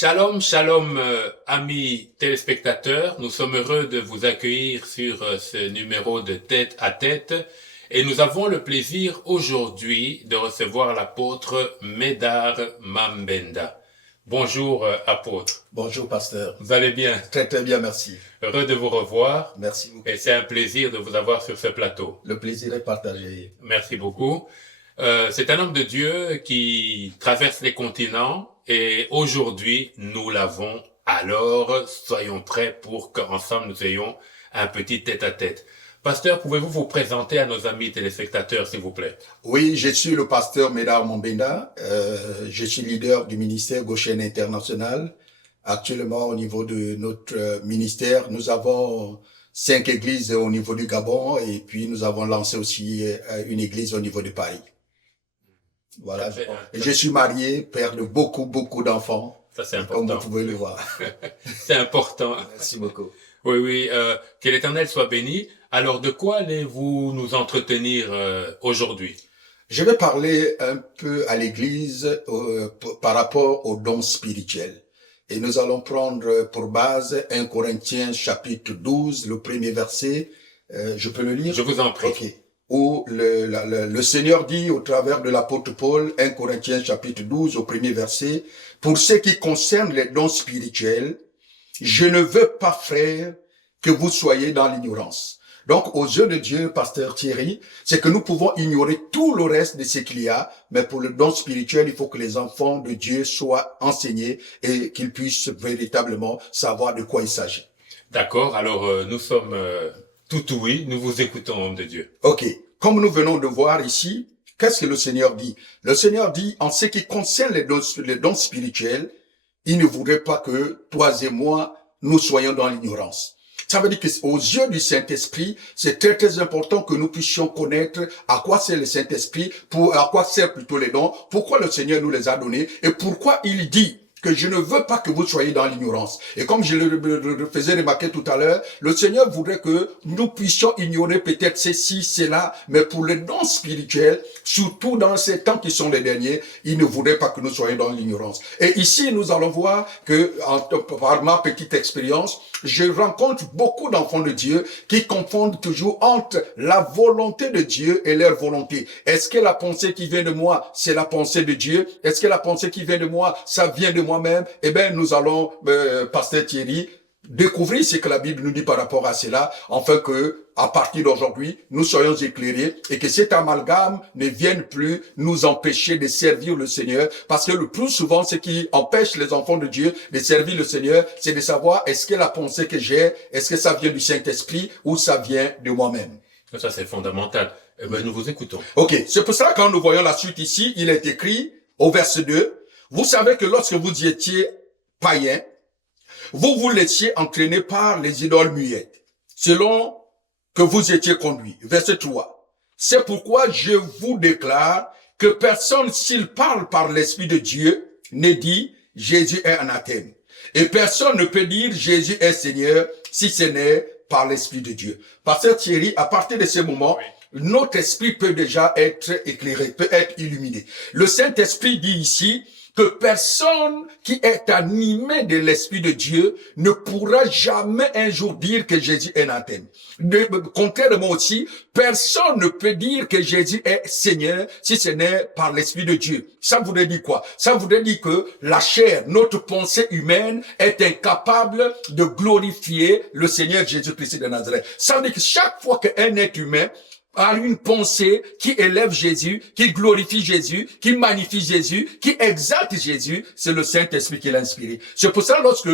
Shalom, shalom, amis téléspectateurs. Nous sommes heureux de vous accueillir sur ce numéro de Tête à Tête. Et nous avons le plaisir aujourd'hui de recevoir l'apôtre Médard Mambenda. Bonjour, apôtre. Bonjour, pasteur. Vous allez bien? Très, très bien, merci. Heureux de vous revoir. Merci beaucoup. Et c'est un plaisir de vous avoir sur ce plateau. Le plaisir est partagé. Merci beaucoup. C'est un homme de Dieu qui traverse les continents et aujourd'hui, nous l'avons. Alors, soyons prêts pour qu'ensemble nous ayons un petit tête-à-tête. Pasteur, pouvez-vous vous présenter à nos amis téléspectateurs, s'il vous plaît? Oui, je suis le pasteur Médard Mambenda. Je suis leader du ministère Goshen International. Actuellement, au niveau de notre ministère, nous avons 5 églises au niveau du Gabon et puis nous avons lancé aussi une église au niveau de Paris. Voilà. Et je suis marié, père de beaucoup d'enfants. Ça, c'est important. Comme vous pouvez le voir. C'est important. Merci beaucoup. Oui, que l'Éternel soit béni. Alors, de quoi allez-vous nous entretenir aujourd'hui? Je vais parler un peu à l'Église par rapport aux dons spirituels. Et nous allons prendre pour base 1 Corinthiens chapitre 12, le premier verset. Je peux le lire? Je vous en prie. Ok. Où le Seigneur dit au travers de l'apôtre Paul, 1 Corinthiens chapitre 12, au premier verset, « Pour ce qui concerne les dons spirituels, je ne veux pas, frères, que vous soyez dans l'ignorance. » Donc, aux yeux de Dieu, pasteur Thierry, c'est que nous pouvons ignorer tout le reste de ce qu'il y a, mais pour le don spirituel, il faut que les enfants de Dieu soient enseignés et qu'ils puissent véritablement savoir de quoi il s'agit. D'accord, alors nous sommes tout oui, nous vous écoutons, homme de Dieu. Ok, comme nous venons de voir ici, qu'est-ce que le Seigneur dit? Le Seigneur dit, en ce qui concerne les dons spirituels, il ne voudrait pas que toi et moi, nous soyons dans l'ignorance. Ça veut dire qu'aux yeux du Saint-Esprit, c'est très, très important que nous puissions connaître à quoi sert le Saint-Esprit, à quoi sert plutôt les dons, pourquoi le Seigneur nous les a donnés et pourquoi il dit que je ne veux pas que vous soyez dans l'ignorance. Et comme je le faisais remarquer tout à l'heure, le Seigneur voudrait que nous puissions ignorer peut-être ceci, cela, mais pour les dons spirituels, surtout dans ces temps qui sont les derniers, il ne voudrait pas que nous soyons dans l'ignorance. Et ici, nous allons voir que, par ma petite expérience, je rencontre beaucoup d'enfants de Dieu qui confondent toujours entre la volonté de Dieu et leur volonté. Est-ce que la pensée qui vient de moi, c'est la pensée de Dieu? Est-ce que la pensée qui vient de moi, ça vient de moi-même? Eh bien, nous allons, pasteur Thierry, découvrir ce que la Bible nous dit par rapport à cela, afin que, à partir d'aujourd'hui, nous soyons éclairés et que cet amalgame ne vienne plus nous empêcher de servir le Seigneur. Parce que le plus souvent, ce qui empêche les enfants de Dieu de servir le Seigneur, c'est de savoir est-ce que la pensée que j'ai, est-ce que ça vient du Saint-Esprit ou ça vient de moi-même. Ça, c'est fondamental. Eh bien, nous vous écoutons. Ok, c'est pour ça que quand nous voyons la suite ici, il est écrit au verset 2, « Vous savez que lorsque vous étiez païens, vous vous laissiez entraîner par les idoles muettes, selon que vous étiez conduits. » Verset 3. « C'est pourquoi je vous déclare que personne, s'il parle par l'Esprit de Dieu, ne dit Jésus est anathème. Et personne ne peut dire Jésus est Seigneur si ce n'est par l'Esprit de Dieu. » Pasteur Thierry, à partir de ce moment, notre esprit peut déjà être éclairé, peut être illuminé. Le Saint-Esprit dit ici que personne qui est animé de l'Esprit de Dieu ne pourra jamais un jour dire que Jésus est anathème. Contrairement aussi, personne ne peut dire que Jésus est Seigneur si ce n'est par l'Esprit de Dieu. Ça voudrait dire quoi? Ça voudrait dire que la chair, notre pensée humaine, est incapable de glorifier le Seigneur Jésus-Christ de Nazareth. Ça veut dire que chaque fois qu'un être humain a une pensée qui élève Jésus, qui glorifie Jésus, qui magnifie Jésus, qui exalte Jésus, c'est le Saint-Esprit qui l'a inspiré. C'est pour ça lorsque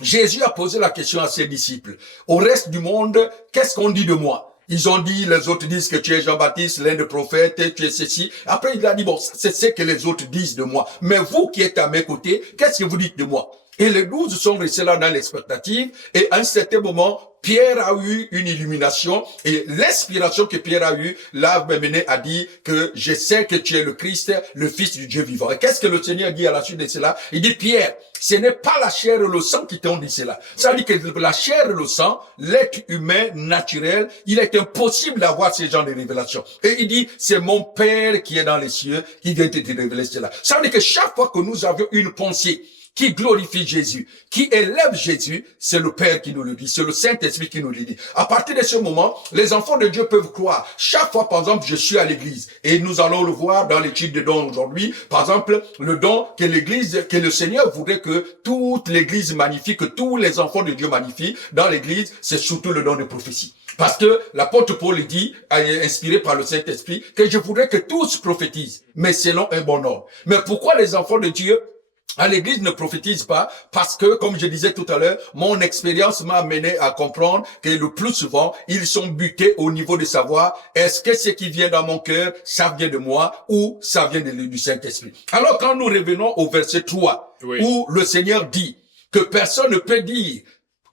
Jésus a posé la question à ses disciples, au reste du monde, qu'est-ce qu'on dit de moi? Ils ont dit, les autres disent que tu es Jean-Baptiste, l'un des prophètes, tu es ceci. Après, il a dit, bon, c'est ce que les autres disent de moi. Mais vous qui êtes à mes côtés, qu'est-ce que vous dites de moi? Et les 12 sont restés là dans l'expectative. Et à un certain moment, Pierre a eu une illumination. Et l'inspiration que Pierre a eue l'a mené à dire que je sais que tu es le Christ, le Fils du Dieu vivant. Et qu'est-ce que le Seigneur dit à la suite de cela? Il dit, Pierre, ce n'est pas la chair et le sang qui t'ont dit cela. Ça veut dire que la chair et le sang, l'être humain naturel, il est impossible d'avoir ce genre de révélation. Et il dit, c'est mon Père qui est dans les cieux qui vient te révéler cela. Ça veut dire que chaque fois que nous avions une pensée qui glorifie Jésus, qui élève Jésus, c'est le Père qui nous le dit, c'est le Saint-Esprit qui nous le dit. À partir de ce moment, les enfants de Dieu peuvent croire. Chaque fois, par exemple, je suis à l'église, et nous allons le voir dans l'étude de dons aujourd'hui, par exemple, le don que l'église, que le Seigneur voudrait que toute l'église magnifie, que tous les enfants de Dieu magnifient dans l'église, c'est surtout le don de prophétie. Parce que l'apôtre Paul dit, inspiré par le Saint-Esprit, que je voudrais que tous prophétisent, mais selon un bon ordre. Mais pourquoi les enfants de Dieu à l'église ne prophétisent pas? Parce que, comme je disais tout à l'heure, mon expérience m'a amené à comprendre que le plus souvent, ils sont butés au niveau de savoir, est-ce que ce qui vient dans mon cœur, ça vient de moi ou ça vient du Saint-Esprit? Alors, quand nous revenons au verset 3, Oui. où le Seigneur dit que personne ne peut dire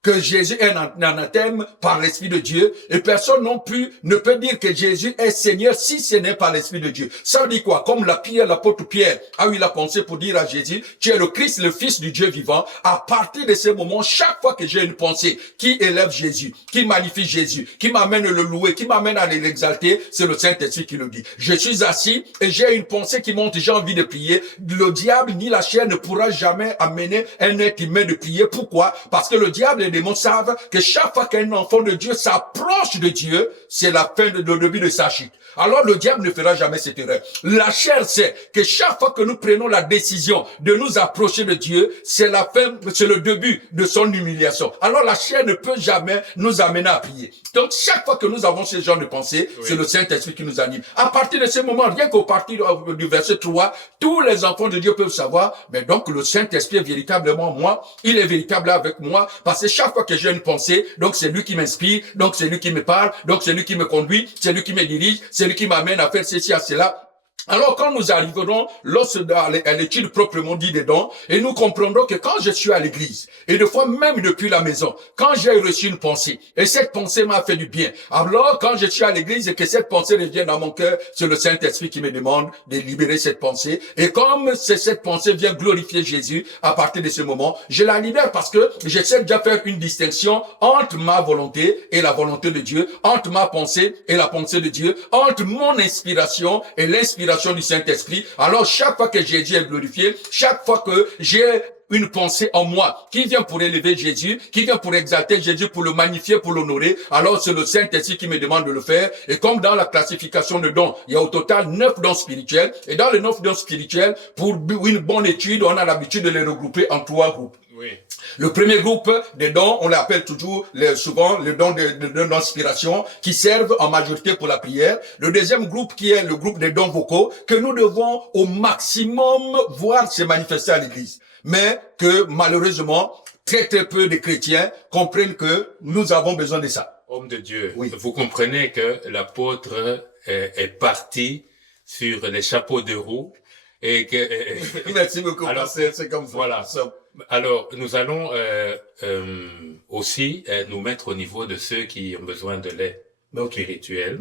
que Jésus est un anathème par l'Esprit de Dieu, et personne non plus ne peut dire que Jésus est Seigneur si ce n'est par l'Esprit de Dieu. Ça dit quoi? Comme l'apôtre Pierre a eu la pensée pour dire à Jésus, tu es le Christ, le Fils du Dieu vivant. À partir de ce moment, chaque fois que j'ai une pensée qui élève Jésus, qui magnifie Jésus, qui m'amène à le louer, qui m'amène à l'exalter, c'est le Saint-Esprit qui le dit. Je suis assis et j'ai une pensée qui monte, j'ai envie de prier. Le diable ni la chair ne pourra jamais amener un être humain de prier. Pourquoi? Parce que le diable et les démons savent que chaque fois qu'un enfant de Dieu s'approche de Dieu, c'est la fin de début de sa chute. Alors le diable ne fera jamais cette erreur. La chair sait que chaque fois que nous prenons la décision de nous approcher de Dieu, c'est la fin, c'est le début de son humiliation. Alors la chair ne peut jamais nous amener à prier. Donc chaque fois que nous avons ce genre de pensée, c'est le Saint-Esprit qui nous anime. À partir de ce moment, rien qu'au partir du verset 3, tous les enfants de Dieu peuvent savoir, mais donc le Saint-Esprit est véritablement moi, il est véritable avec moi, parce que chaque fois que j'ai une pensée, donc c'est lui qui m'inspire, donc c'est lui qui me parle, donc c'est lui qui me conduit, c'est lui qui me dirige, c'est lui qui m'amène à faire ceci, à cela. Alors quand nous arriverons à l'étude proprement dit des dons, et nous comprendrons que quand je suis à l'église, et des fois même depuis la maison, quand j'ai reçu une pensée, et cette pensée m'a fait du bien, alors quand je suis à l'église et que cette pensée revient dans mon cœur, c'est le Saint-Esprit qui me demande de libérer cette pensée, et comme cette pensée vient glorifier Jésus, à partir de ce moment, je la libère parce que je sais déjà faire une distinction entre ma volonté et la volonté de Dieu, entre ma pensée et la pensée de Dieu, entre mon inspiration et l'inspiration du Saint-Esprit. Alors chaque fois que Jésus est glorifié, chaque fois que j'ai une pensée en moi qui vient pour élever Jésus, qui vient pour exalter Jésus, pour le magnifier, pour l'honorer, alors c'est le Saint-Esprit qui me demande de le faire. Et comme dans la classification de dons, il y a au total 9 dons spirituels. Et dans les 9 dons spirituels, pour une bonne étude, on a l'habitude de les regrouper en 3 groupes. Oui. Le premier groupe des dons, on l'appelle toujours souvent le don d'inspiration, qui servent en majorité pour la prière. Le deuxième groupe qui est le groupe des dons vocaux, que nous devons au maximum voir se manifester à l'église. Mais que malheureusement, très peu de chrétiens comprennent que nous avons besoin de ça. Homme de Dieu, Oui. vous comprenez que l'apôtre est parti sur les chapeaux de roue et que... Merci beaucoup. Alors, c'est comme ça. Voilà. Alors, nous allons aussi nous mettre au niveau de ceux qui ont besoin de l'aide spirituelle,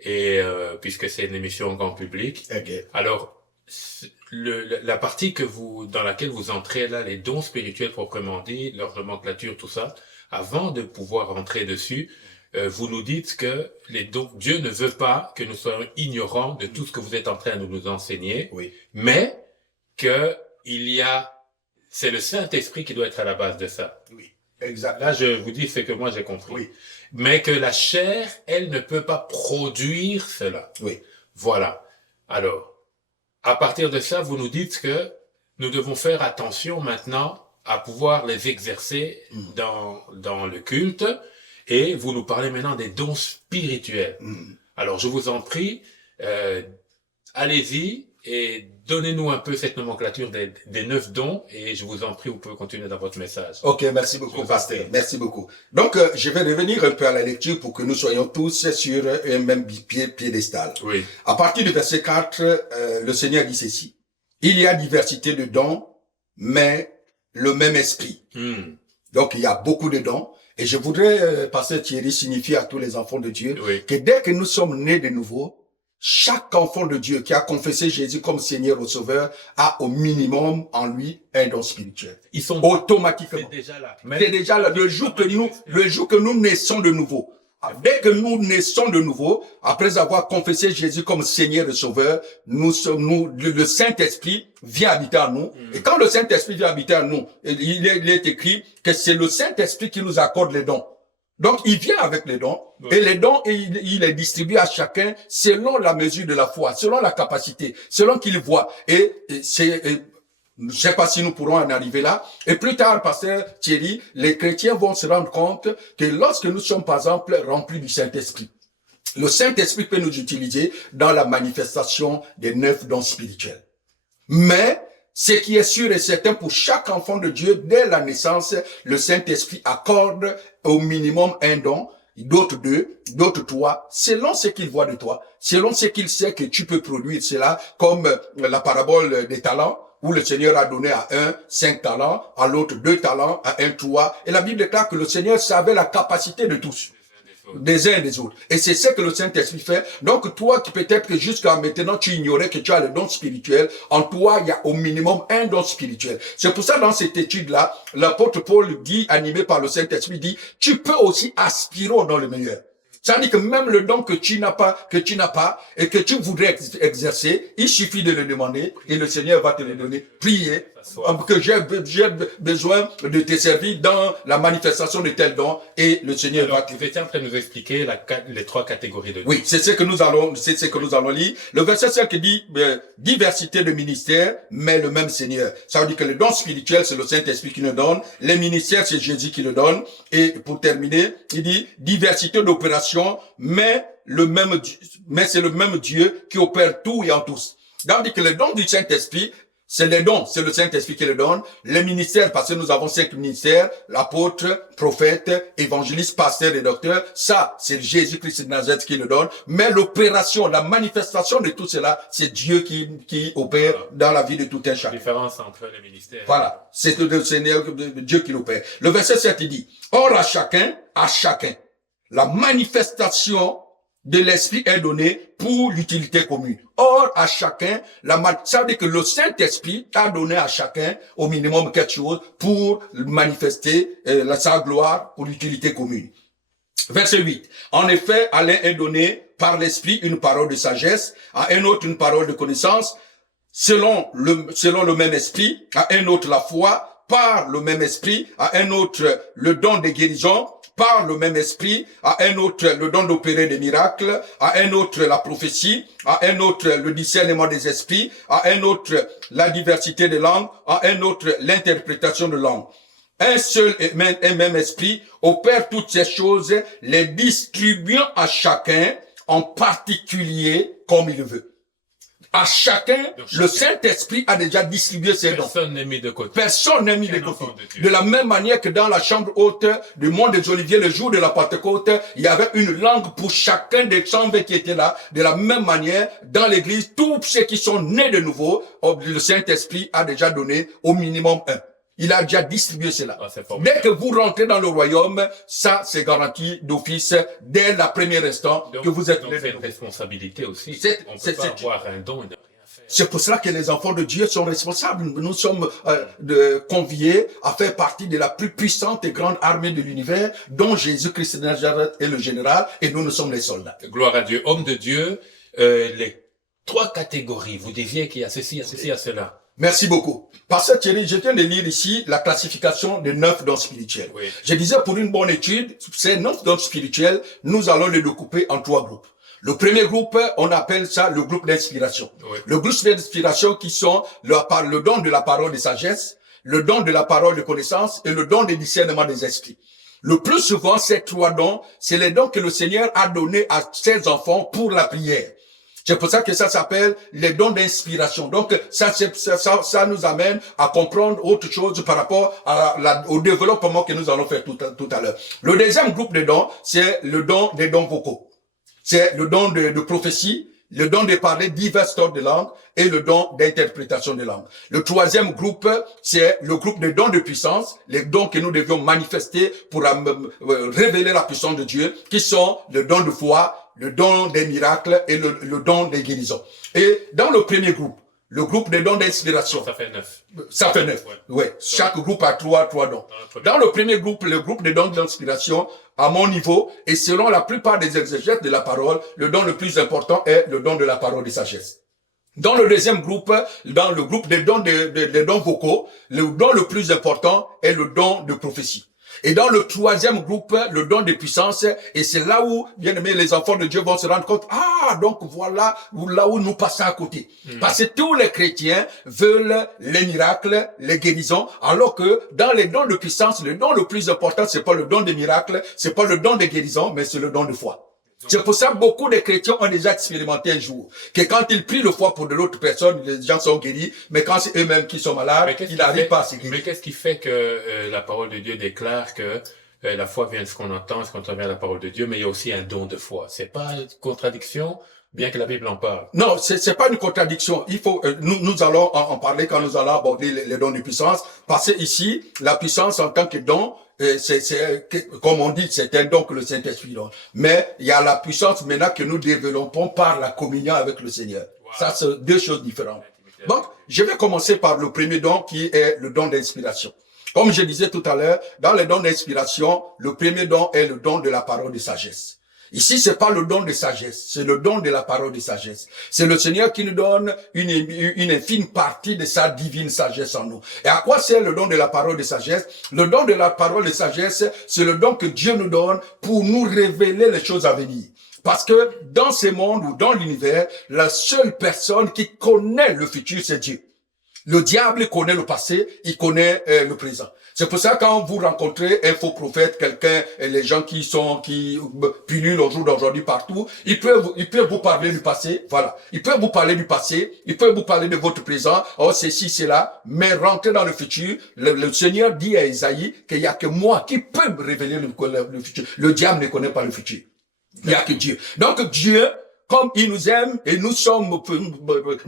et puisque c'est une émission en grand public. Okay. Alors, la partie dans laquelle vous entrez là, les dons spirituels proprement dit, leur nomenclature, tout ça, avant de pouvoir entrer dessus, vous nous dites que les dons, Dieu ne veut pas que nous soyons ignorants de tout ce que vous êtes en train de nous enseigner, mais que c'est le Saint-Esprit qui doit être à la base de ça. Oui, exact. Là, je vous dis ce que moi j'ai compris. Oui. Mais que la chair, elle ne peut pas produire cela. Oui. Voilà. Alors, à partir de ça, vous nous dites que nous devons faire attention maintenant à pouvoir les exercer dans le culte, et vous nous parlez maintenant des dons spirituels. Alors, je vous en prie, allez-y et donnez-nous un peu cette nomenclature des 9 dons, et je vous en prie, vous pouvez continuer dans votre message. Ok, merci beaucoup, pasteur. Merci beaucoup. Donc, je vais revenir un peu à la lecture pour que nous soyons tous sur un même piédestal. Oui. À partir du verset 4, le Seigneur dit ceci. Il y a diversité de dons, mais le même esprit. Donc, il y a beaucoup de dons. Et je voudrais, pasteur Thierry, signifier à tous les enfants de Dieu que dès que nous sommes nés de nouveau, chaque enfant de Dieu qui a confessé Jésus comme Seigneur ou Sauveur a au minimum en lui un don spirituel. Ils sont automatiquement. C'est déjà là. C'est déjà là. Le jour que nous naissons de nouveau, Dès que nous naissons de nouveau, après avoir confessé Jésus comme Seigneur et Sauveur, le Saint-Esprit vient habiter en nous. Et quand le Saint-Esprit vient habiter en nous, il est écrit que c'est le Saint-Esprit qui nous accorde les dons. Donc, il vient avec les dons, et les dons, il les distribue à chacun selon la mesure de la foi, selon la capacité, selon qu'il voit. Je ne sais pas si nous pourrons en arriver là. Et plus tard, pasteur Thierry, les chrétiens vont se rendre compte que lorsque nous sommes, par exemple, remplis du Saint-Esprit, le Saint-Esprit peut nous utiliser dans la manifestation des 9 dons spirituels. Mais, ce qui est sûr et certain pour chaque enfant de Dieu, dès la naissance, le Saint-Esprit accorde au minimum un don, d'autres 2, d'autres 3, selon ce qu'il voit de toi, selon ce qu'il sait que tu peux produire. C'est là, comme la parabole des talents, où le Seigneur a donné à un 5 talents, à l'autre 2 talents, à un 3. Et la Bible déclare que le Seigneur savait la capacité de tous, des uns et des autres. Et c'est ce que le Saint-Esprit fait. Donc toi qui peut-être que jusqu'à maintenant tu ignorais que tu as le don spirituel, en toi il y a au minimum un don spirituel. C'est pour ça dans cette étude-là, l'apôtre Paul dit, animé par le Saint-Esprit, dit, tu peux aussi aspirer dans le meilleur. Ça veut dire que même le don que tu n'as pas, et que tu voudrais exercer, il suffit de le demander et le Seigneur va te le donner. Priez, que j'ai besoin de te servir dans la manifestation de tel don et le Seigneur va te... Vous étiez en train de nous expliquer les 3 catégories de dons. Oui, c'est ce que nous allons lire. Le verset 5 dit, diversité de ministères, mais le même Seigneur. Ça veut dire que le don spirituel, c'est le Saint-Esprit qui le donne. Les ministères, c'est Jésus qui le donne. Et pour terminer, il dit, diversité d'opérations, mais c'est le même Dieu qui opère tout et en tous. C'est-à-dire que le don du Saint-Esprit, c'est les dons, c'est le Saint-Esprit qui le donne. Les ministères, parce que nous avons 5 ministères, l'apôtre, prophète, évangéliste, pasteur et docteur. Ça, c'est Jésus-Christ de Nazareth qui le donne. Mais l'opération, la manifestation de tout cela, c'est Dieu qui opère dans la vie de tout un chacun. La différence entre les ministères. Voilà. C'est le Seigneur, Dieu qui l'opère. Le verset 7, il dit, or à chacun, la manifestation de l'Esprit est donnée pour l'utilité commune. Or, à chacun, ça veut dire que le Saint-Esprit a donné à chacun au minimum quelque chose pour manifester sa gloire pour l'utilité commune. Verset 8. En effet, à l'un est donné par l'Esprit une parole de sagesse, à un autre une parole de connaissance, selon le même Esprit, à un autre la foi, par le même Esprit, à un autre le don de guérison, par le même Esprit, à un autre le don d'opérer des miracles, à un autre la prophétie, à un autre le discernement des esprits, à un autre la diversité des langues, à un autre l'interprétation de langues. Un seul et même Esprit opère toutes ces choses, les distribuant à chacun en particulier comme il veut. À chacun, le Saint-Esprit a déjà distribué ses dons. Personne n'est mis de côté. Personne n'est mis de côté. De la même manière que dans la chambre haute du mont des Oliviers, le jour de la Pentecôte, il y avait une langue pour chacun des 120 qui étaient là. De la même manière, dans l'église, tous ceux qui sont nés de nouveau, le Saint-Esprit a déjà donné au minimum un. Il a déjà distribué cela. Dès que vous rentrez dans le royaume, ça, c'est garanti d'office dès la première instant que vous êtes né. C'est une responsabilité aussi. On peut pas avoir un don et ne rien faire. C'est pour cela que les enfants de Dieu sont responsables. Nous sommes conviés à faire partie de la plus puissante et grande armée de l'univers, dont Jésus-Christ de Nazareth est le général, et nous sommes les soldats. Gloire à Dieu. Homme de Dieu, les 3 catégories. Vous disiez qu'il y a ceci, il y a ceci, il y a cela. Merci beaucoup. Pasteur Thierry, je viens de lire ici la classification des 9 dons spirituels. Oui. Je disais, pour une bonne étude, ces 9 dons spirituels, nous allons les découper en 3 groupes. Le premier groupe, on appelle ça le groupe d'inspiration. Oui. Le groupe d'inspiration qui sont le don de la parole de sagesse, le don de la parole de connaissance et le don de discernement des esprits. Le plus souvent, ces 3 dons, c'est les dons que le Seigneur a donnés à ses enfants pour la prière. C'est pour ça que ça s'appelle les dons d'inspiration. Donc, ça nous amène à comprendre autre chose par rapport au développement que nous allons faire tout à l'heure. Le deuxième groupe de dons, c'est le don des dons vocaux. C'est le don de prophétie, le don de parler diverses sortes de langues et le don d'interprétation de langues. Le troisième groupe, c'est le groupe des dons de puissance, les dons que nous devions manifester pour révéler la puissance de Dieu, qui sont le don de foi, le don des miracles et le don des guérisons. Et dans le premier groupe, le groupe des dons d'inspiration. Ça fait 9. Ça fait 9. Ouais. Chaque groupe a trois dons. Dans le premier groupe, le groupe des dons d'inspiration, à mon niveau, et selon la plupart des exégètes de la parole, le don le plus important est le don de la parole de sagesse. Dans le deuxième groupe, dans le groupe des dons des dons vocaux, le don le plus important est le don de prophétie. Et dans le troisième groupe, le don de puissance, et c'est là où, bien aimé, les enfants de Dieu vont se rendre compte, donc voilà, là où nous passons à côté. Parce que tous les chrétiens veulent les miracles, les guérisons, alors que dans les dons de puissance, le don le plus important, c'est pas le don des miracles, c'est pas le don des guérisons, mais c'est le don de foi. C'est pour ça que beaucoup de chrétiens ont déjà expérimenté un jour que quand ils prient le foi pour de l'autre personne, les gens sont guéris, mais quand c'est eux-mêmes qui sont malades, ils n'arrivent pas à se guérir. Mais qu'est-ce qui fait que la parole de Dieu déclare que la foi vient de ce qu'on entend, ce qu'on entend vient de la parole de Dieu, mais il y a aussi un don de foi. C'est pas une contradiction, bien que la Bible en parle. Non, c'est pas une contradiction. Il faut, nous allons en parler quand nous allons aborder les dons de puissance, parce que ici, la puissance en tant que don, comme on dit, c'est un don que le Saint-Esprit donne. Mais il y a la puissance maintenant que nous développons par la communion avec le Seigneur. Wow. Ça, c'est deux choses différentes. Donc, je vais commencer par le premier don qui est le don d'inspiration. Comme je disais tout à l'heure, dans les dons d'inspiration, le premier don est le don de la parole de sagesse. Ici, c'est pas le don de sagesse, c'est le don de la parole de sagesse. C'est le Seigneur qui nous donne une infime partie de sa divine sagesse en nous. Et à quoi sert le don de la parole de sagesse? Le don de la parole de sagesse, c'est le don que Dieu nous donne pour nous révéler les choses à venir. Parce que dans ce monde ou dans l'univers, la seule personne qui connaît le futur, c'est Dieu. Le diable connaît le passé, il connaît le présent. C'est pour ça que quand vous rencontrez un faux prophète, quelqu'un, les gens qui punis le jour d'aujourd'hui partout, ils peuvent vous parler du passé, voilà. Ils peuvent vous parler du passé, ils peuvent vous parler de votre présent, c'est ci, c'est là, mais rentrez dans le futur. Le Seigneur dit à Isaïe qu'il y a que moi qui peux me révéler le futur. Le diable ne connaît pas le futur. Il y a que Dieu. Donc Dieu, comme il nous aime et nous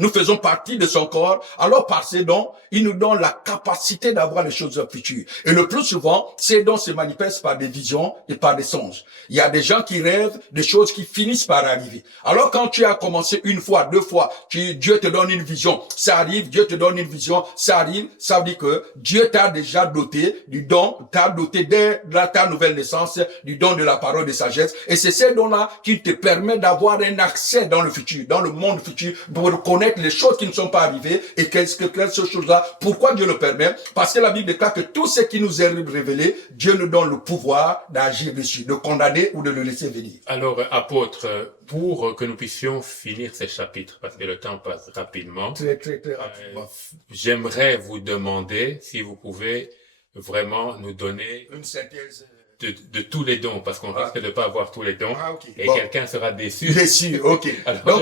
faisons partie de son corps, alors par ces dons, il nous donne la capacité d'avoir les choses futures. Et le plus souvent, ces dons se manifestent par des visions et par des songes. Il y a des gens qui rêvent des choses qui finissent par arriver. Alors quand tu as commencé une fois, deux fois, Dieu te donne une vision, ça arrive, Dieu te donne une vision, ça arrive, ça veut dire que Dieu t'a déjà doté du don, t'a doté dès ta nouvelle naissance du don de la parole de sagesse. Et c'est ces dons-là qui te permettent d'avoir un accès dans le futur, dans le monde futur, pour connaître les choses qui ne sont pas arrivées et qu'est-ce que ces choses-là. Pourquoi Dieu le permet? Parce que la Bible déclare que tout ce qui nous est révélé, Dieu nous donne le pouvoir d'agir dessus, de condamner ou de le laisser venir. Alors, apôtre, pour que nous puissions finir ces chapitres, parce que le temps passe rapidement, très rapidement, j'aimerais vous demander si vous pouvez vraiment nous donner une synthèse de tous les dons, parce qu'on risque de ne pas avoir tous les dons, okay. Et quelqu'un sera déçu. Déçu, ok. Alors,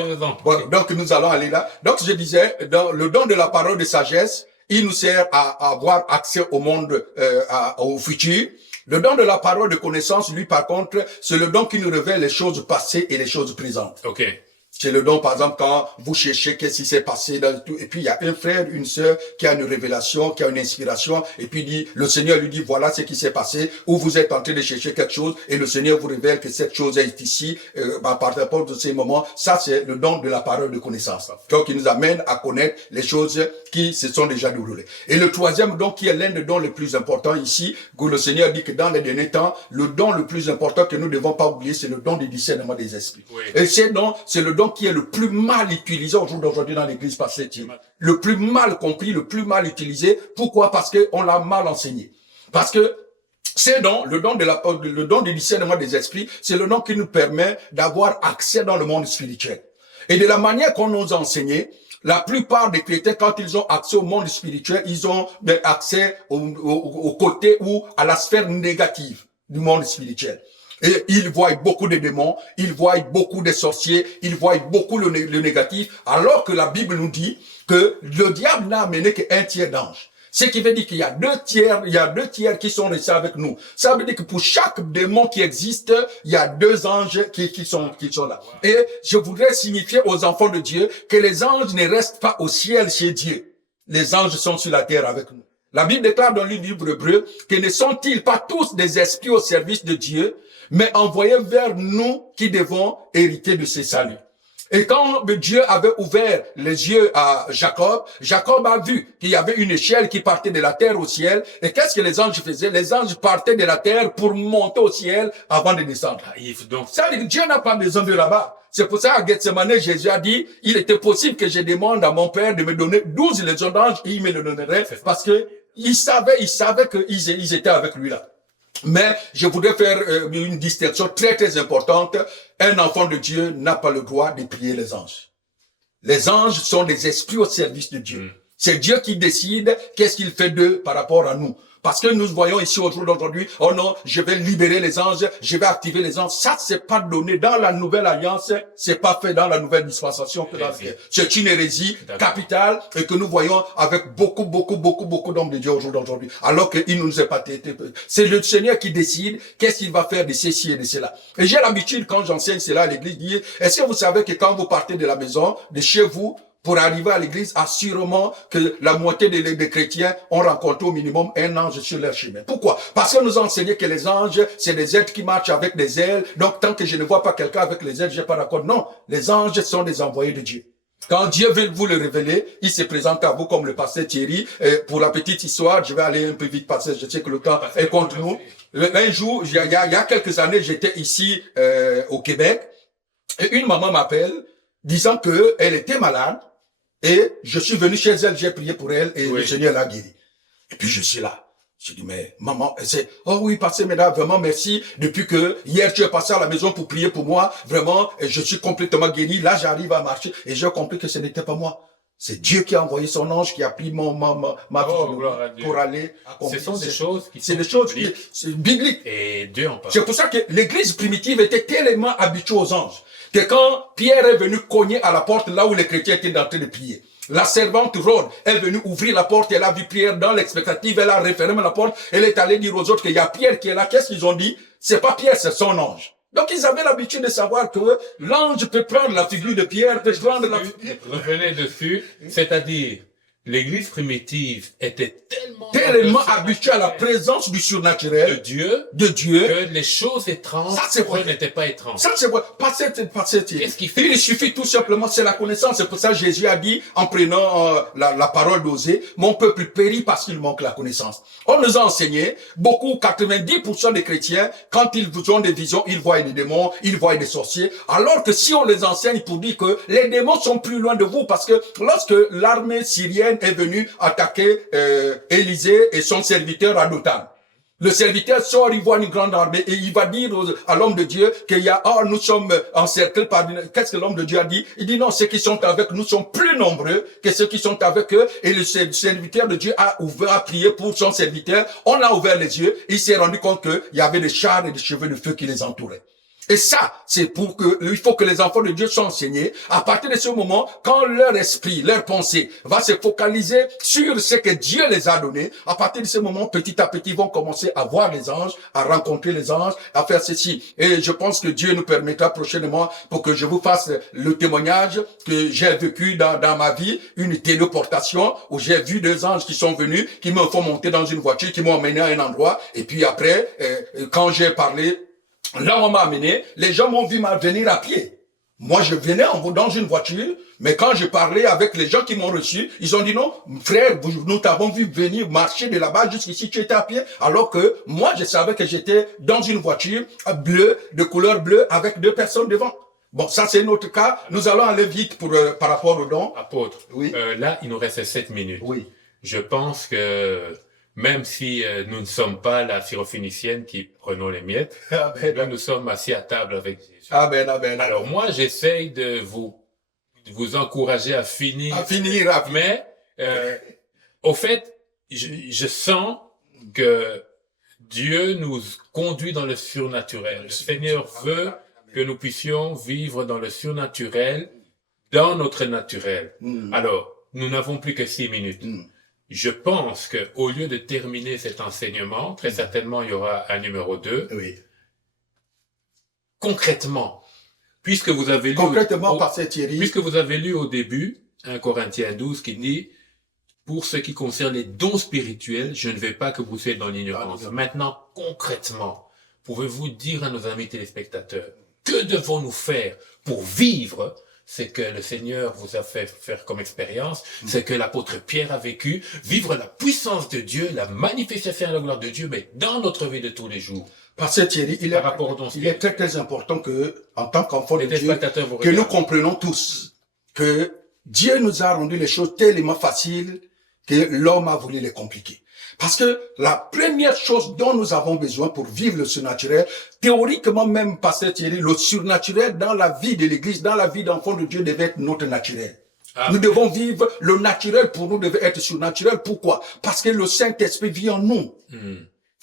donc nous allons aller là. Donc je disais, dans le don de la parole de sagesse, il nous sert à avoir accès au monde, au futur. Le don de la parole de connaissance, lui, par contre, c'est le don qui nous révèle les choses passées et les choses présentes. Ok. C'est le don, par exemple, quand vous cherchez qu'est-ce qui s'est passé dans tout, et puis il y a un frère, une sœur qui a une révélation, qui a une inspiration, et puis dit, le Seigneur lui dit, voilà ce qui s'est passé, ou vous êtes en train de chercher quelque chose, et le Seigneur vous révèle que cette chose est ici, par rapport à ces moments. Ça, c'est le don de la parole de connaissance. Donc, il nous amène à connaître les choses qui se sont déjà déroulées. Et le troisième don, qui est l'un des dons les plus importants ici, que le Seigneur dit que dans les derniers temps, le don le plus important que nous ne devons pas oublier, c'est le don du discernement des esprits. Oui. Et c'est le don qui est le plus mal utilisé au jour d'aujourd'hui dans l'église pastorale. Le plus mal compris, le plus mal utilisé. Pourquoi? Parce que on l'a mal enseigné. Parce que c'est le don du discernement des esprits, c'est le don qui nous permet d'avoir accès dans le monde spirituel. Et de la manière qu'on nous a enseigné, la plupart des chrétiens, quand ils ont accès au monde spirituel, ils ont accès au côté ou à la sphère négative du monde spirituel. Et ils voient beaucoup de démons, ils voient beaucoup de sorciers, ils voient beaucoup le négatif, alors que la Bible nous dit que le diable n'a amené qu'un tiers d'anges. Ce qui veut dire qu'il y a deux tiers qui sont restés avec nous. Ça veut dire que pour chaque démon qui existe, il y a deux anges qui sont là. Et je voudrais signifier aux enfants de Dieu que les anges ne restent pas au ciel chez Dieu. Les anges sont sur la terre avec nous. La Bible déclare dans le livre hébreu que ne sont-ils pas tous des esprits au service de Dieu, mais envoyés vers nous qui devons hériter de ces saluts. Et quand Dieu avait ouvert les yeux à Jacob, Jacob a vu qu'il y avait une échelle qui partait de la terre au ciel. Et qu'est-ce que les anges faisaient? Les anges partaient de la terre pour monter au ciel avant de descendre. Donc, Ça veut dire que Dieu n'a pas besoin de là-bas. C'est pour ça, à Gethsemane, Jésus a dit, il était possible que je demande à mon Père de me donner 12 légions d'anges et il me le donnerait parce que il savait qu'ils étaient avec lui là. Mais je voudrais faire une distinction très très importante. Un enfant de Dieu n'a pas le droit de prier les anges. Les anges sont des esprits au service de Dieu. C'est Dieu qui décide qu'est-ce qu'il fait d'eux par rapport à nous. Parce que nous voyons ici au jour d'aujourd'hui, oh non, je vais libérer les anges, je vais activer les anges. Ça, c'est pas donné dans la nouvelle alliance, c'est pas fait dans la nouvelle dispensation. C'est une hérésie capitale et que nous voyons avec beaucoup d'hommes de Dieu au jour d'aujourd'hui. Alors qu'il ne nous est pas été. C'est le Seigneur qui décide qu'est-ce qu'il va faire de ceci et de cela. Et j'ai l'habitude, quand j'enseigne cela à l'église, de dire, est-ce que vous savez que quand vous partez de la maison, de chez vous, pour arriver à l'église, assurément que la moitié des chrétiens ont rencontré au minimum un ange sur leur chemin. Pourquoi? Parce que nous enseignons que les anges, c'est des êtres qui marchent avec des ailes. Donc, tant que je ne vois pas quelqu'un avec les ailes, je n'ai pas d'accord. Non, les anges sont des envoyés de Dieu. Quand Dieu veut vous le révéler, il se présente à vous comme le pasteur Thierry. Pour la petite histoire, je vais aller un peu vite parce que je sais que le temps est contre nous. Un jour, il y a quelques années, j'étais ici au Québec et une maman m'appelle disant que elle était malade. Et je suis venu chez elle, j'ai prié pour elle et le Seigneur l'a guéri. Et puis je suis là. Je dis, mais maman, oh oui, pasteur, mesdames, vraiment merci. Depuis que hier tu es passé à la maison pour prier pour moi, vraiment, je suis complètement guéri. Là, j'arrive à marcher et j'ai compris que ce n'était pas moi. C'est Dieu qui a envoyé son ange, qui a pris ma vie pour aller accomplir. Ce sont des choses qui sont des choses bibliques. Et Dieu en parle. C'est pour ça que l'église primitive était tellement habituée aux anges que quand Pierre est venu cogner à la porte là où les chrétiens étaient en train de prier, la servante Rhode est venue ouvrir la porte, elle a vu Pierre dans l'expectative, elle a refermé la porte, elle est allée dire aux autres qu'il y a Pierre qui est là. Qu'est-ce qu'ils ont dit? C'est pas Pierre, c'est son ange. Donc ils avaient l'habitude de savoir que l'ange peut prendre la figure de Pierre, peut prendre la figure. Revenez dessus, c'est-à-dire l'église primitive était tellement habituée à la présence du surnaturel de Dieu que les choses étranges n'étaient pas étranges. Ça c'est vrai. Qu'est-ce qu'il fait? Il suffit tout simplement, c'est la connaissance. C'est pour ça que Jésus a dit, en prenant la parole d'Osée, mon peuple périt parce qu'il manque la connaissance. On nous a enseigné, 90% des chrétiens, quand ils ont des visions, ils voient des démons, ils voient des sorciers, alors que si on les enseigne pour dire que les démons sont plus loin de vous, parce que lorsque l'armée syrienne est venu attaquer Élisée et son serviteur à Dothan. Le serviteur sort, il voit une grande armée et il va dire à l'homme de Dieu qu'il y a, nous sommes encerclés par qu'est-ce que l'homme de Dieu a dit? Il dit non, ceux qui sont avec nous sont plus nombreux que ceux qui sont avec eux. Et le serviteur de Dieu a prié pour son serviteur. On a ouvert les yeux. Il s'est rendu compte qu'il y avait des chars et des cheveux de feu qui les entouraient. Et ça, c'est pour que, il faut que les enfants de Dieu soient enseignés. À partir de ce moment, quand leur esprit, leur pensée va se focaliser sur ce que Dieu les a donné, à partir de ce moment, petit à petit, ils vont commencer à voir les anges, à rencontrer les anges, à faire ceci. Et je pense que Dieu nous permettra prochainement pour que je vous fasse le témoignage que j'ai vécu dans ma vie, une téléportation où j'ai vu deux anges qui sont venus, qui me font monter dans une voiture, qui m'ont emmené à un endroit. Et puis après, quand j'ai parlé, là, on m'a amené, les gens m'ont vu venir à pied. Moi, je venais dans une voiture, mais quand je parlais avec les gens qui m'ont reçu, ils ont dit non, frère, nous t'avons vu venir marcher de là-bas jusqu'ici, tu étais à pied, alors que moi, je savais que j'étais dans une voiture bleue, de couleur bleue, avec deux personnes devant. Bon, ça c'est notre cas. Nous allons aller vite par rapport au don. Apôtre, oui. Là, il nous reste 7 minutes. Oui. Je pense que même si nous ne sommes pas la syrophénicienne qui prenons les miettes, là nous sommes assis à table avec Jésus. Amen, amen. Alors moi, j'essaye de vous encourager à finir. Mais au fait, je sens que Dieu nous conduit dans le surnaturel. Le Seigneur veut que nous puissions vivre dans le surnaturel, dans notre naturel. Alors, nous n'avons plus que 6 minutes. Je pense que au lieu de terminer cet enseignement, très certainement il y aura un numéro 2. Oui. Concrètement, puisque vous avez lu puisque vous avez lu au début 1 Corinthiens 12 qui dit pour ce qui concerne les dons spirituels, je ne veux pas que vous soyez dans l'ignorance. Maintenant, concrètement, pouvez-vous dire à nos amis téléspectateurs que devons-nous faire pour vivre c'est que le Seigneur vous a fait faire comme expérience, c'est que l'apôtre Pierre a vécu, vivre la puissance de Dieu, la manifestation de la gloire de Dieu, mais dans notre vie de tous les jours. Pasteur Thierry, il est très très important que, en tant qu'enfant de Dieu, que nous comprenons tous que Dieu nous a rendu les choses tellement faciles que l'homme a voulu les compliquer. Parce que la première chose dont nous avons besoin pour vivre le surnaturel, théoriquement même, Pasteur Thierry, le surnaturel dans la vie de l'Église, dans la vie d'enfant de Dieu devait être notre naturel. Nous devons vivre le naturel, pour nous devait être surnaturel. Pourquoi? Parce que le Saint-Esprit vit en nous.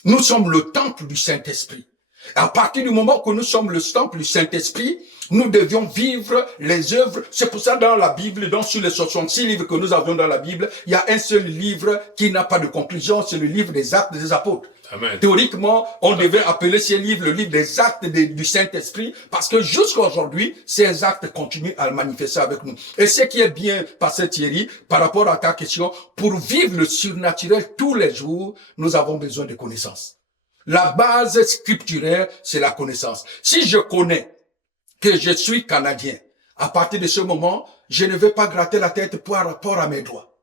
Nous sommes le temple du Saint-Esprit. À partir du moment que nous sommes le temple du Saint-Esprit, nous devions vivre les œuvres. C'est pour ça dans la Bible, sur les 66 livres que nous avions dans la Bible, il y a un seul livre qui n'a pas de conclusion, c'est le livre des Actes des Apôtres. Amen. Théoriquement, on devait appeler ce livre le livre des actes du Saint-Esprit, parce que jusqu'à aujourd'hui, ces actes continuent à manifester avec nous. Et ce qui est bien, Pasteur Thierry, par rapport à ta question, pour vivre le surnaturel tous les jours, nous avons besoin de connaissances. La base scripturaire, c'est la connaissance. Si je connais que je suis Canadien, à partir de ce moment, je ne vais pas gratter la tête par rapport à mes droits.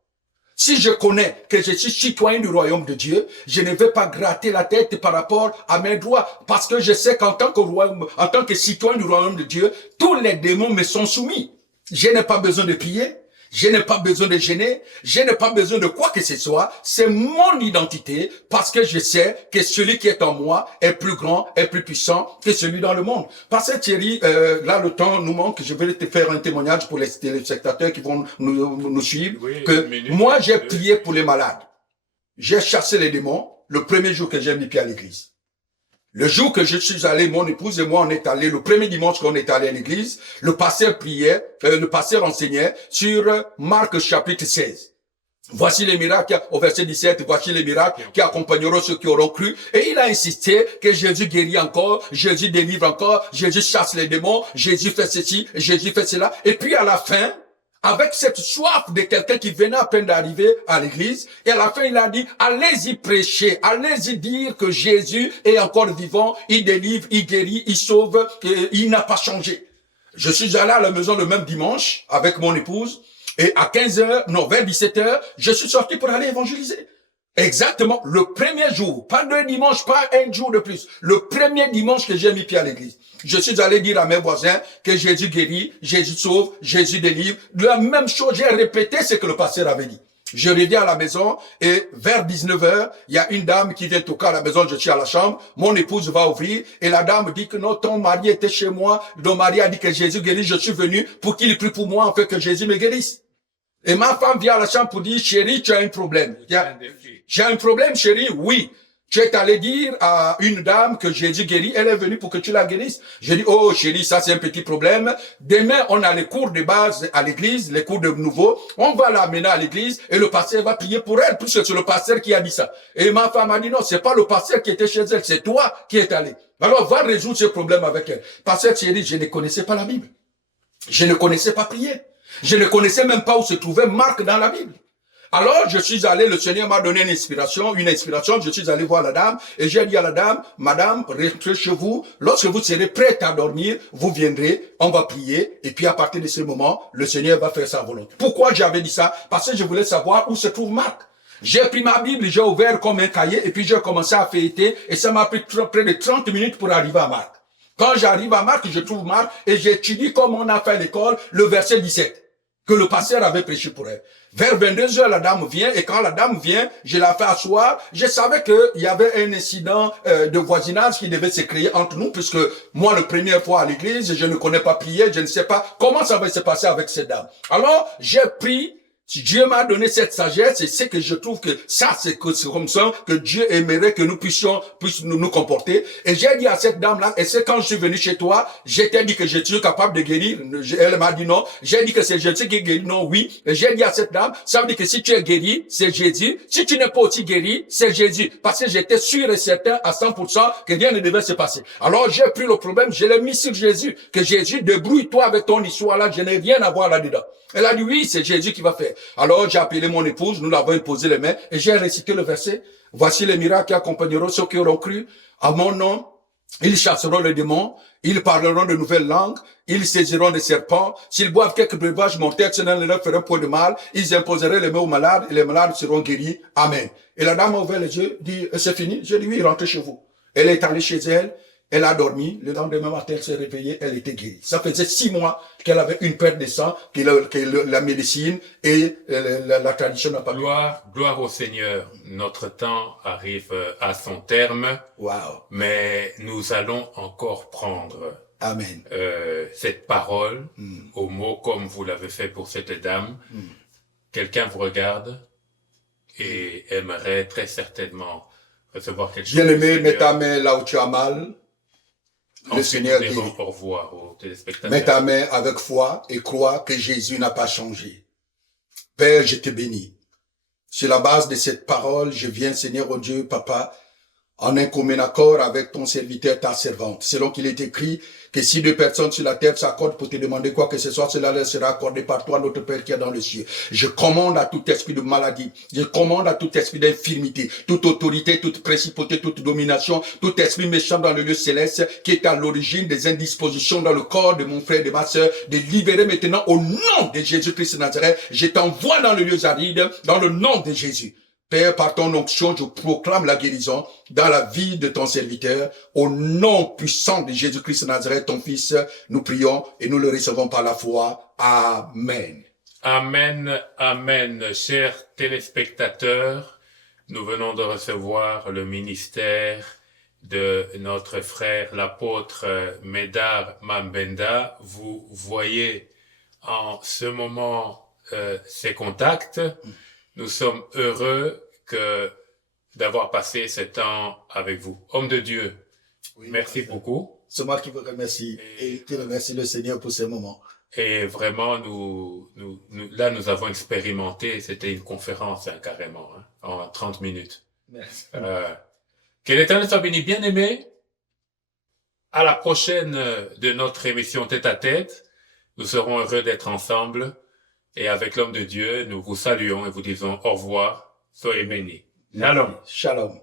Si je connais que je suis citoyen du royaume de Dieu, je ne vais pas gratter la tête par rapport à mes droits, parce que je sais qu'en tant que citoyen du royaume de Dieu, tous les démons me sont soumis. Je n'ai pas besoin de prier. Je n'ai pas besoin de gêner, je n'ai pas besoin de quoi que ce soit, c'est mon identité parce que je sais que celui qui est en moi est plus grand, est plus puissant que celui dans le monde. Parce que Thierry, là le temps nous manque, je vais te faire un témoignage pour les téléspectateurs qui vont nous suivre, moi j'ai prié pour les malades, j'ai chassé les démons le premier jour que j'ai mis pied à l'église. Le jour que je suis allé, mon épouse et moi, on est allé, le premier dimanche qu'on est allé à l'église, le pasteur priait, le pasteur enseignait sur Marc chapitre 16. Voici les miracles, au verset 17, voici les miracles qui accompagneront ceux qui auront cru. Et il a insisté que Jésus guérit encore, Jésus délivre encore, Jésus chasse les démons, Jésus fait ceci, Jésus fait cela. Et puis à la fin, avec cette soif de quelqu'un qui venait à peine d'arriver à l'église, et à la fin, il a dit, allez-y prêcher, allez-y dire que Jésus est encore vivant, il délivre, il guérit, il sauve, et il n'a pas changé. Je suis allé à la maison le même dimanche avec mon épouse, et à 15h, vers 17h, je suis sorti pour aller évangéliser. Exactement, le premier jour, pas deux dimanches, pas un jour de plus, le premier dimanche que j'ai mis pied à l'église. Je suis allé dire à mes voisins que Jésus guérit, Jésus sauve, Jésus délivre. La même chose, j'ai répété ce que le pasteur avait dit. Je reviens à la maison et vers 19h, il y a une dame qui vient toquer à la maison, je suis à la chambre, mon épouse va ouvrir et la dame dit que non, ton mari était chez moi, ton mari a dit que Jésus guérit, je suis venu pour qu'il prie pour moi afin que Jésus me guérisse. Et ma femme vient à la chambre pour dire, chérie, tu as un problème. J'ai un problème, chérie? Oui. Tu es allé dire à une dame que Jésus guérit, elle est venue pour que tu la guérisses. J'ai dit, oh chérie, ça c'est un petit problème. Demain, on a les cours de base à l'église, les cours de nouveau. On va l'amener à l'église et le pasteur va prier pour elle, puisque c'est le pasteur qui a dit ça. Et ma femme a dit, non, c'est pas le pasteur qui était chez elle, c'est toi qui es allé. Alors, va résoudre ce problème avec elle. Pasteur chérie, je ne connaissais pas la Bible. Je ne connaissais pas prier. Je ne connaissais même pas où se trouvait Marc dans la Bible. Alors, je suis allé, le Seigneur m'a donné une inspiration, je suis allé voir la dame, et j'ai dit à la dame, madame, rentrez chez vous, lorsque vous serez prête à dormir, vous viendrez, on va prier, et puis à partir de ce moment, le Seigneur va faire sa volonté. Pourquoi j'avais dit ça? Parce que je voulais savoir où se trouve Marc. J'ai pris ma Bible, j'ai ouvert comme un cahier, et puis j'ai commencé à feuilleter, et ça m'a pris près de 30 minutes pour arriver à Marc. Quand j'arrive à Marc, je trouve Marc, et j'étudie comme on a fait à l'école, le verset 17, que le pasteur avait prêché pour elle. Vers 22h, la dame vient, et quand la dame vient, je la fais asseoir. Je savais qu'il y avait un incident de voisinage qui devait se créer entre nous, puisque moi, la première fois à l'église, je ne connais pas prier, je ne sais pas comment ça va se passer avec cette dame. Alors, j'ai pris, si Dieu m'a donné cette sagesse, et c'est que je trouve que ça, c'est comme ça que Dieu aimerait que nous puissions nous comporter. Et j'ai dit à cette dame-là, et c'est quand je suis venu chez toi, je t'ai dit que je suis capable de guérir. Elle m'a dit non. J'ai dit que c'est Jésus qui guérit. Non, oui. Et j'ai dit à cette dame, ça veut dire que si tu es guéri, c'est Jésus. Si tu n'es pas aussi guéri, c'est Jésus. Parce que j'étais sûr et certain à 100% que rien ne devait se passer. Alors j'ai pris le problème, je l'ai mis sur Jésus. Que Jésus, débrouille-toi avec ton histoire là, je n'ai rien à voir là-dedans. Elle a dit oui, c'est Jésus qui va faire. Alors j'ai appelé mon épouse, nous l'avons imposé les mains et j'ai récité le verset. Voici les miracles qui accompagneront ceux qui auront cru à mon nom. Ils chasseront les démons, ils parleront de nouvelles langues, ils saisiront des serpents, s'ils boivent quelques breuvages mortels, cela ne leur fera point de mal, ils imposeraient les mains aux malades et les malades seront guéris. Amen. Et la dame a ouvert les yeux, dit, c'est fini? J'ai dit, oui, rentrez chez vous. Elle est allée chez elle, elle a dormi, le lendemain matin, elle s'est réveillée, elle était guérie. Ça faisait 6 mois qu'elle avait une perte de sang, que la médecine et la tradition n'a pas pu. Gloire au Seigneur. Notre temps arrive à son terme. Wow. Mais nous allons encore prendre Amen. cette parole au mot comme vous l'avez fait pour cette dame. Quelqu'un vous regarde et aimerait très certainement recevoir quelque chose. Bien-aimé, mets ta main là où tu as mal. Le Seigneur dit, au revoir aux téléspectateurs. Mets ta main avec foi et crois que Jésus n'a pas changé. Père, je te bénis. Sur la base de cette parole, je viens, Seigneur, oh Dieu, Papa, en un commun accord avec ton serviteur, ta servante. Selon qu'il est écrit que si 2 personnes sur la terre s'accordent pour te demander quoi que ce soit, cela leur sera accordé par toi, notre Père qui est dans le ciel. Je commande à tout esprit de maladie, je commande à tout esprit d'infirmité, toute autorité, toute principauté, toute domination, tout esprit méchant dans le lieu céleste qui est à l'origine des indispositions dans le corps de mon frère et de ma sœur, de libérer maintenant au nom de Jésus-Christ de Nazareth. Je t'envoie dans le lieu aride, dans le nom de Jésus. Père, par ton onction, je proclame la guérison dans la vie de ton serviteur. Au nom puissant de Jésus-Christ de Nazareth, ton Fils, nous prions et nous le recevons par la foi. Amen. Amen, amen. Chers téléspectateurs, nous venons de recevoir le ministère de notre frère, l'apôtre Medar Mambenda. Vous voyez en ce moment ces contacts. Nous sommes heureux d'avoir passé ce temps avec vous. Homme de Dieu, oui, merci beaucoup. C'est moi qui vous remercie et qui remercie le Seigneur pour ce moment. Et vraiment, là, nous avons expérimenté, c'était une conférence carrément, en 30 minutes. Merci. Que l'Éternel soit béni, bien-aimé. À la prochaine de notre émission Tête à Tête, nous serons heureux d'être ensemble. Et avec l'homme de Dieu, nous vous saluons et vous disons au revoir. Soyez bénis. Shalom. Shalom.